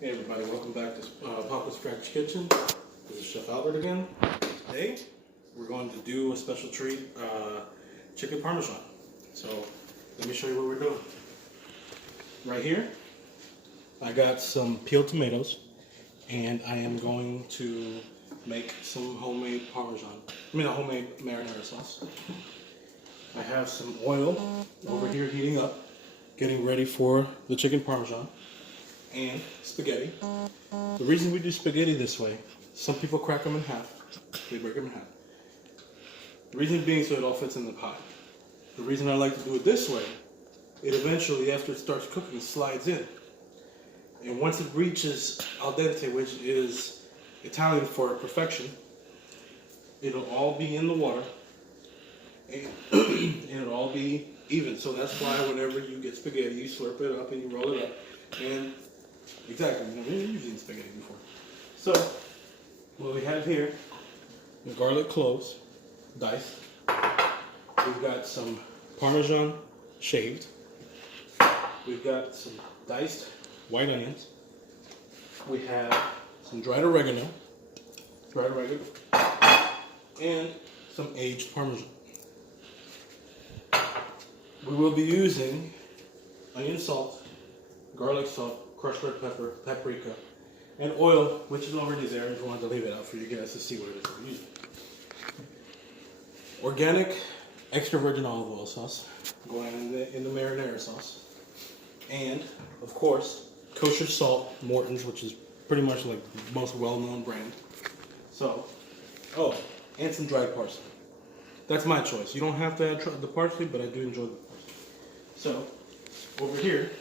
Hey everybody, welcome back to Papa's Scratch Kitchen. This is Chef Albert again. Today, we're going to do a special treat, chicken parmesan. So, let me show you what we're doing. Right here, I got some peeled tomatoes, and I am going to make some homemade homemade marinara sauce. I have some oil over here heating up, getting ready for the chicken parmesan. And spaghetti. The reason we do spaghetti this way, some people crack them in half, they break them in half. The reason being so it all fits in the pot. The reason I like to do it this way, it eventually, after it starts cooking, slides in. And once it reaches al dente, which is Italian for perfection, it'll all be in the water, and it'll all be even. So that's why whenever you get spaghetti, you slurp it up and you roll it up. And exactly, you've seen spaghetti before. So, what we have here, the garlic cloves, diced. We've got some Parmesan shaved. We've got some diced white onions. We have some dried oregano, and some aged Parmesan. We will be using onion salt, garlic salt, crushed red pepper, paprika, and oil, which is already there. I just wanted to leave it out for you guys to see what it is we're using. Organic extra virgin olive oil sauce going in the marinara sauce. And, of course, kosher salt, Morton's, which is pretty much like the most well-known brand. So, and some dried parsley. That's my choice. You don't have to add the parsley, but I do enjoy the parsley. So, over here,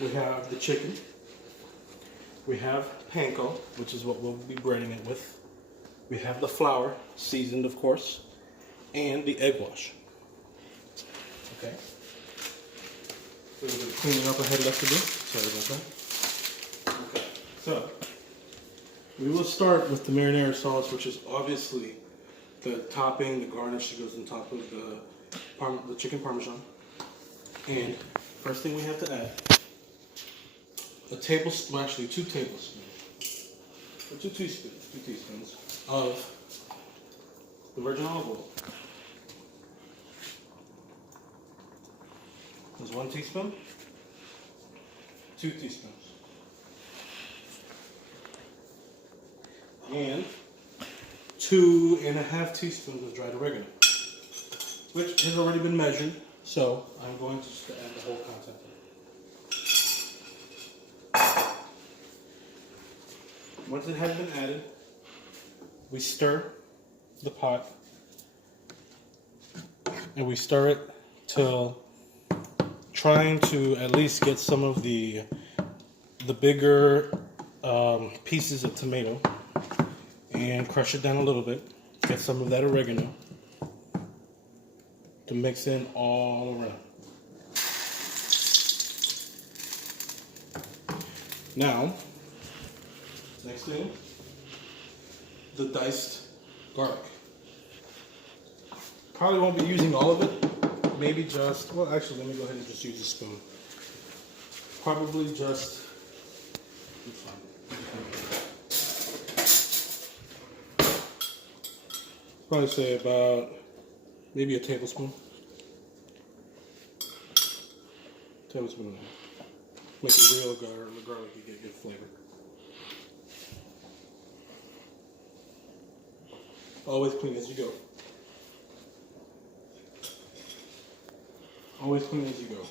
we have the chicken. We have panko, which is what we'll be breading it with. We have the flour, seasoned of course, and the egg wash. Okay. A little bit of cleaning up I had left to do. Sorry about that. Okay. So, we will start with the marinara sauce, which is obviously the topping, the garnish that goes on top of the chicken parmesan. And first thing we have to add, a tablespoon, well actually 2 tablespoons, or 2 teaspoons of the virgin olive oil. There's 1 teaspoon, 2 teaspoons, and 2½ teaspoons of dried oregano, which has already been measured, so I'm going to just add the whole content. Once it has been added, we stir the pot, and we stir it till trying to at least get some of the bigger pieces of tomato and crush it down a little bit. Get some of that oregano to mix in all around. Now, next thing, the diced garlic. Probably won't be using all of it. Maybe just, well actually let me go ahead and just use a spoon. Probably just, probably say about maybe a tablespoon. Tablespoon and a half. Make it real garlic, you get good flavor. Always clean as you go. Always clean as you go.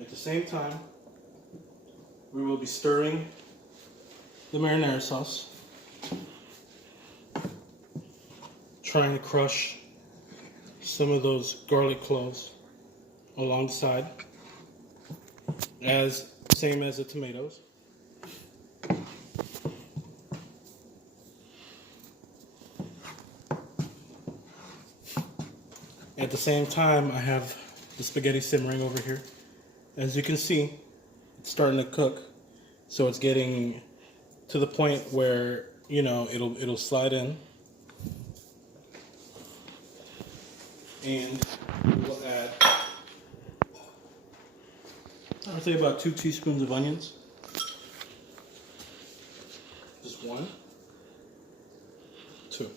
At the same time, we will be stirring the marinara sauce, trying to crush some of those garlic cloves alongside, same as the tomatoes. At the same time, I have the spaghetti simmering over here. As you can see, it's starting to cook, so it's getting to the point where, you know, it'll slide in. And we'll add I would say about 2 teaspoons of onions. Just 1, 2.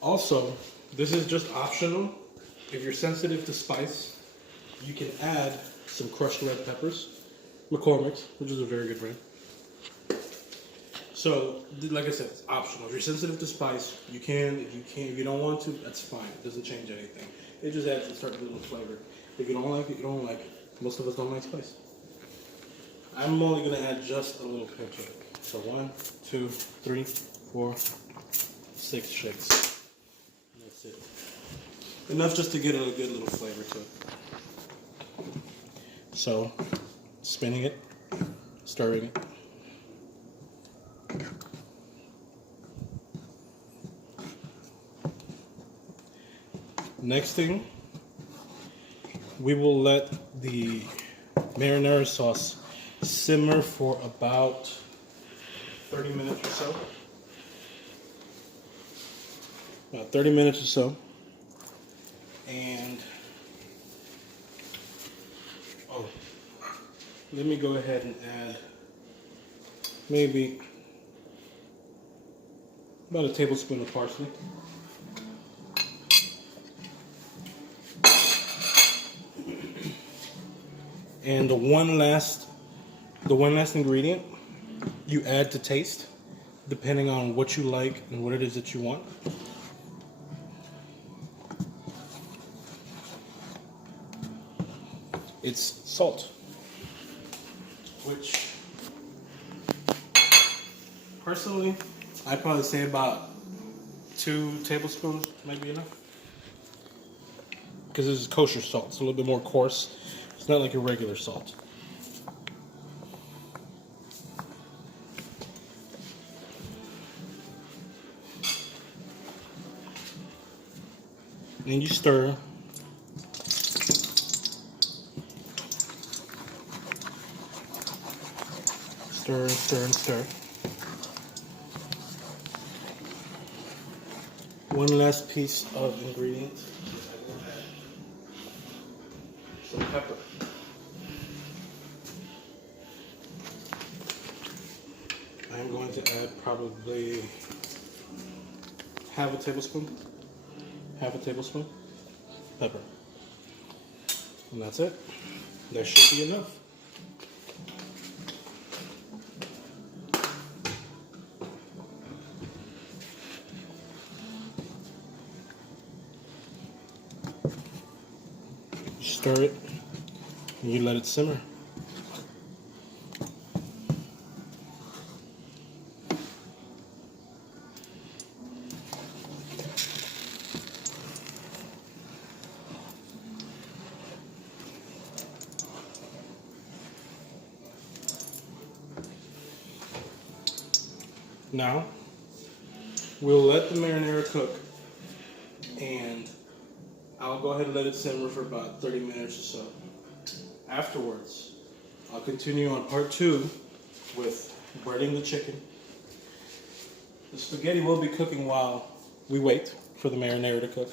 Also, this is just optional. If you're sensitive to spice, you can add some crushed red peppers, McCormick's, which is a very good brand. So, like I said, it's optional. If you're sensitive to spice, you can. If you don't want to, that's fine. It doesn't change anything. It just adds a certain little flavor. If you don't like it, you don't like it. Most of us don't like spice. I'm only gonna add just a little pinch of it. So 1, 2, 3, 4, 6 shakes. That's it. Enough just to get a good little flavor to it. So, spinning it, stirring it. Next thing, we will let the marinara sauce simmer for about 30 minutes or so. About 30 minutes or so. And, let me go ahead and add maybe about a tablespoon of parsley. And the one last ingredient you add to taste, depending on what you like and what it is that you want. It's salt, which personally, I'd probably say about 2 tablespoons might be enough. Because this is kosher salt, it's a little bit more coarse. It's not like your regular salt. And you stir. Stir, stir, and stir. One last piece of ingredients. Some pepper. I'm going to add probably half a tablespoon pepper. And that's it. That should be enough. Stir it and you let it simmer. Now, we'll let the marinara cook, and I'll go ahead and let it simmer for about 30 minutes or so. Afterwards, I'll continue on part 2 with breading the chicken. The spaghetti will be cooking while we wait for the marinara to cook,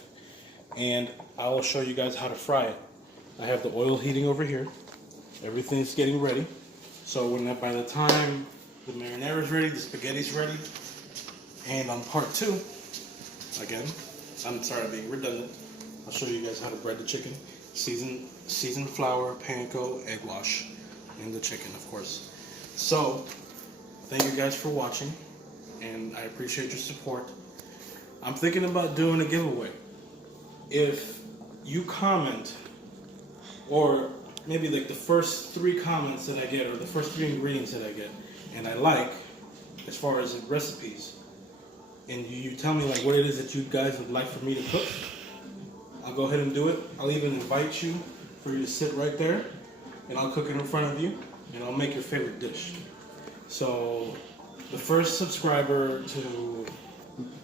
and I will show you guys how to fry it. I have the oil heating over here. Everything's getting ready. So by the time the marinara is ready, the spaghetti's ready. And on part 2, again, I'm sorry I'm being redundant, I'll show you guys how to bread the chicken. Seasoned flour, panko, egg wash, and the chicken, of course. So, thank you guys for watching, and I appreciate your support. I'm thinking about doing a giveaway. If you comment, or maybe like the first 3 comments that I get, or the first 3 ingredients that I get, and I like, as far as recipes, and you tell me like what it is that you guys would like for me to cook, I'll go ahead and do it. I'll even invite you for you to sit right there, and I'll cook it in front of you, and I'll make your favorite dish. So the first subscriber to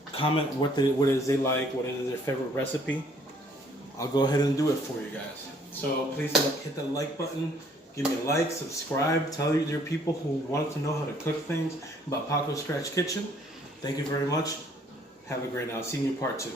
comment what it is they like, what is their favorite recipe, I'll go ahead and do it for you guys. So please hit the like button. Give me a like, subscribe, tell your people who want to know how to cook things about Paco's Scratch Kitchen. Thank you very much. Have a great night. I'll see you in part 2.